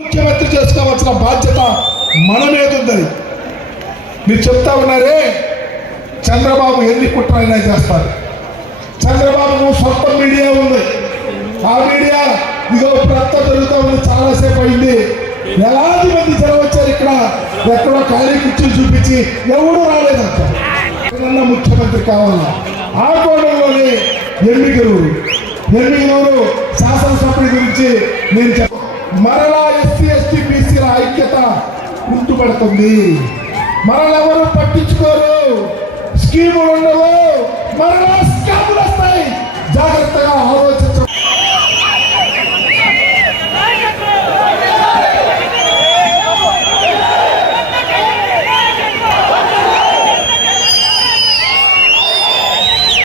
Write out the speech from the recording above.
ముఖ్యమంత్రి చేసుకోవాల్సిన బాధ్యత మన మీద ఉంది. మీరు చెప్తా ఉన్నారే చంద్రబాబు ఎన్ని కుట్రైనా చేస్తారు. చంద్రబాబు సొంత మీడియా ఉంది. ఆ మీడియా ఇదో ప్రత్త జరుగుతూ ఉంది. చాలాసేపు అయింది. వేలాది మంది జనం వచ్చారు. ఇక్కడ ఎక్కడో ఖాళీ కుర్చీలు చూపించి ఎవడూ రాలేదంట. ముఖ్యమంత్రి కావాలా? ఆ కోణంలోనే ఎన్నికలూరు శాసనసభ్యుడి గురించి నేను మరలా ఎస్సీ ఎస్టీ బీసీల ఐక్యత గుర్తుపడుతుంది. మరలెవరు పట్టించుకోరు. స్కీములు ఉండవు. మరలా స్కాములు వస్తాయి. జాగ్రత్తగా ఆలోచించాలి.